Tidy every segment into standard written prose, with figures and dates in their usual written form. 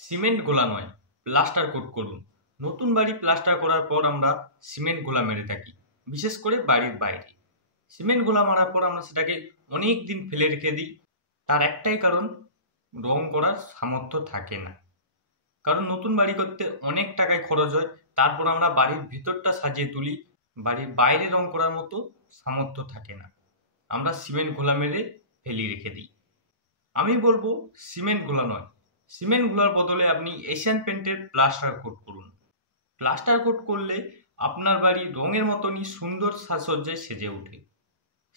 Cement গোলা নয়, plaster coat করুন। নতুন বাড়ি প্লাস্টার করার পর আমরা সিমেন্ট গোলা মেরে থাকি, বিশেষ করে বাড়ির বাইরে। সিমেন্ট গোলা মারার পর আমরা সেটাকে অনেক দিন ফেলে রেখে দিই। তার একটাই কারণ, রং করার সামর্থ্য থাকে না। কারণ নতুন বাড়ি করতে অনেক টাকায় খরচ হয়, তারপর আমরা বাড়ির ভিতরটা সাজিয়ে তুলি, বাড়ির বাইরে রং করার মতো সামর্থ্য থাকে না। আমরা সিমেন্ট গোলা মেরে ফেলি রেখে দিই। আমি বলবো সিমেন্ট গোলা নয়, সিমেন্ট গোলার বদলে আপনি এশিয়ান পেন্টের প্লাস্টার কোট করুন। প্লাস্টার কোট করলে আপনার বাড়ি রঙের মতনই সুন্দর সাজসজ্জায় সেজে ওঠে।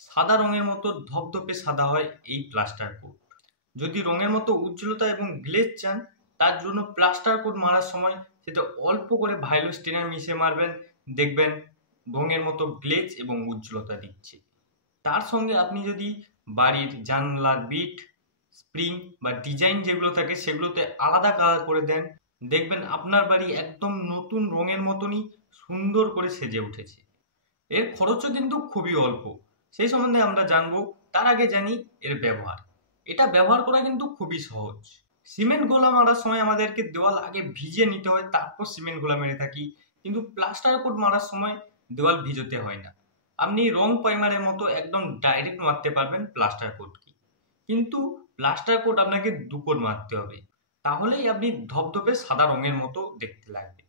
সাদা রঙের মতো ধপধপে সাদা হয় এই প্লাস্টার কোট। যদি রঙের মতো উজ্জ্বলতা এবং গ্লেজ চান, তার জন্য প্লাস্টার কোট মারার সময় সেটা অল্প করে ভাইলো স্টেনার মিশিয়ে মারবেন, দেখবেন রঙের মতো গ্লেজ এবং উজ্জ্বলতা দিচ্ছে। তার সঙ্গে আপনি যদি বাড়ির জানলার বিট, স্প্রিং বা ডিজাইন যেগুলো থাকে সেগুলোতে আলাদা কালার করে দেন, দেখবেন আপনার বাড়ি একদম নতুন রঙের মতনই সুন্দর করে সেজে উঠেছে। এর খরচও কিন্তু খুবই অল্প, সেই সম্বন্ধে আমরা জানবো। তার আগে জানি এর ব্যবহার। এটা ব্যবহার করা কিন্তু খুবই সহজ। সিমেন্ট গোলা মারার সময় আমাদেরকে দেওয়াল আগে ভিজিয়ে নিতে হয়, তারপর সিমেন্ট গোলা মেরে থাকি। কিন্তু প্লাস্টার কোট মারার সময় দেওয়াল ভিজোতে হয় না। আপনি রং প্রাইমারের মতো একদম ডাইরেক্ট মারতে পারবেন প্লাস্টার কোটকে। কিন্তু প্লাস্টার কোট আপনাকে দু কোট মারতে হবে, তাহলেই আপনি ধপধপে সাদা রঙের মতো দেখতে লাগবে।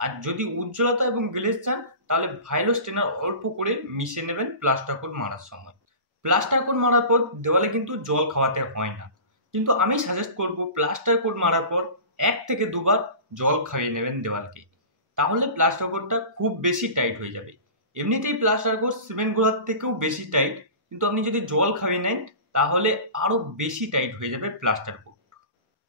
আর যদি উজ্জ্বলতা এবং গ্লেজ চান, তাহলে ভাইলো স্টেনার অল্প করে মিশিয়ে নেবেন প্লাস্টার কোট মারার সময়। প্লাস্টার কোট মারার পর দেওয়ালে কিন্তু জল খাওয়াতে হয় না, কিন্তু আমি সাজেস্ট করব প্লাস্টার কোট মারার পর 1 থেকে 2 বার জল খাইয়ে নেবেন দেওয়ালকে। তাহলে প্লাস্টার কোটটা খুব বেশি টাইট হয়ে যাবে। এমনিতেই প্লাস্টার কোট সিমেন্ট গোলার থেকেও বেশি টাইট, কিন্তু আপনি যদি জল খাইয়ে নেন তাহলে আরো বেশি টাইট হয়ে যাবে প্লাস্টার কোট।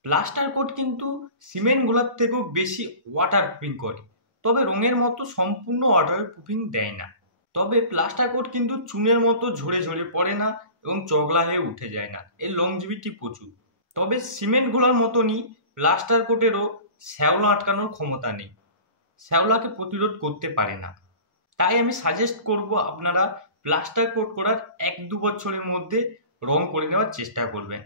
প্লাস্টার কোট কিন্তু সিমেন্ট গোলার থেকেও বেশি ওয়াটার প্রুফিং করে, তবে রঙের মতো সম্পূর্ণ ওয়াটার প্রুফিং দেয় না। তবে প্লাস্টার কোট কিন্তু চুনের মতো ঝরে ঝরে পড়ে না এবং চগলা হয়ে উঠে যায় না, এর লংজিভিটি প্রচুর। তবে সিমেন্ট গোলার মতনই প্লাস্টার কোটেরও শ্যাওলা আটকানোর ক্ষমতা নেই, শ্যাওলাকে প্রতিরোধ করতে পারে না। তাই আমি সাজেস্ট করব আপনারা প্লাস্টার কোট করার 1-2 বছরের মধ্যে রং করে নেওয়ার চেষ্টা করবেন।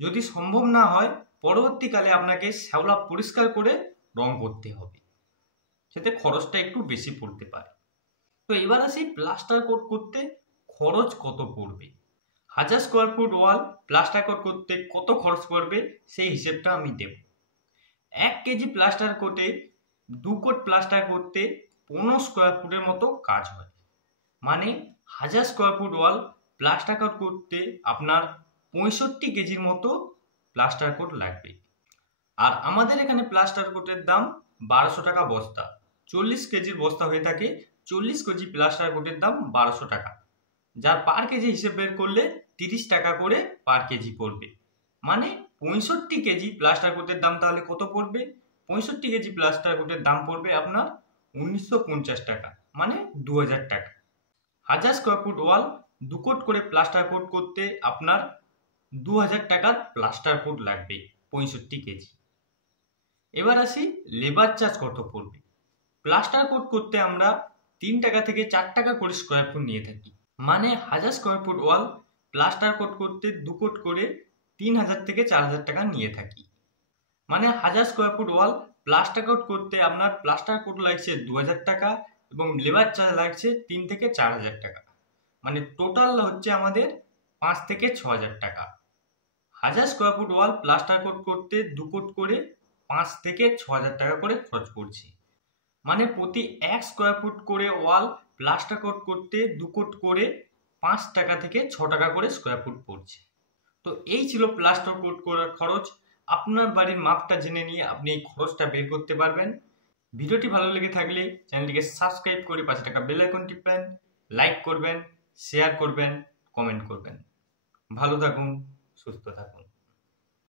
যদি সম্ভব না হয়, পরবর্তীকালে আপনাকে শ্যাওলা পরিষ্কার করে রং করতে হবে, সেতে খরচটা একটু বেশি পড়তে পারে। তো এবার আসি প্লাস্টার কোট করতে খরচ কত পড়বে। 1000 স্কোয়ার ফুট ওয়াল প্লাস্টার কোট করতে কত খরচ পড়বে সেই হিসেবটা আমি দেব। 1 কেজি প্লাস্টার কোটে 2 কোট প্লাস্টার করতে 15 স্কোয়ার ফুটের মতো কাজ হয়। মানে 1000 স্কোয়ার ফুট ওয়াল প্লাস্টার কোট করতে আপনার 65 কেজির মতো প্লাস্টার কোট লাগবে। আর আমাদের এখানে প্লাস্টার কোটের দাম 1200 টাকা বস্তা। 40 কেজির বস্তা হয়ে থাকে, 40 কেজি প্লাস্টার কোটের দাম 1200 টাকা। যার পার কেজি হিসেব বের করলে 30 টাকা করে পার কেজি পড়বে। মানে 65 কেজি প্লাস্টার কোটের দাম তাহলে কত পড়বে? 65 কেজি প্লাস্টার কোটের দাম পড়বে আপনার 1950 টাকা, মানে 2000 টাকা। 1000 স্কোয়ার ফুট ওয়াল 2 কোট করে প্লাস্টার কোট করতে আপনার 2000 টাকার প্লাস্টার কোট লাগবে 65 কেজি। এবার আসি লেবার চার্জ কত পড়বে। প্লাস্টার কোট করতে আমরা 3 টাকা থেকে 4 টাকা করে স্কোয়ার ফুট নিয়ে থাকি। মানে 1000 স্কোয়ার ফুট ওয়াল প্লাস্টার কোট করতে 2 কোট করে 3000 থেকে 4000 টাকা নিয়ে থাকি। মানে 1000 স্কোয়ার ফুট ওয়াল প্লাস্টার কোট করতে আপনার প্লাস্টার কোট লাগছে 2000 টাকা এবং লেবার চার্জ লাগছে 3 থেকে 4000 টাকা। মানে টোটাল হচ্ছে আমাদের 5 থেকে 6000 টাকা। 1000 স্কোয়ার ফুট ওয়াল প্লাস্টার কোট করতে 2 কোট করে 5 থেকে 6000 টাকা করে খরচ পড়ছে। মানে প্রতি 1 স্কোয়ার ফুট করে ওয়াল প্লাস্টার কোট করতে 2 কোট করে 5 টাকা থেকে 6 টাকা করে স্কোয়ার ফুট পড়ছে। তো এই ছিল প্লাস্টার কোট করার খরচ। আপনার বাড়ির মাপটা জেনে নিয়ে আপনি এই খরচটা বের করতে পারবেন। ভিডিওটি ভালো লেগে থাকলে চ্যানেলটিকে সাবস্ক্রাইব করে পাশে থাকা বেল আইকন টিপবেন, লাইক করবেন, শেয়ার করবেন, কমেন্ট করবেন। ভালো থাকুন, সুস্থ থাকুন।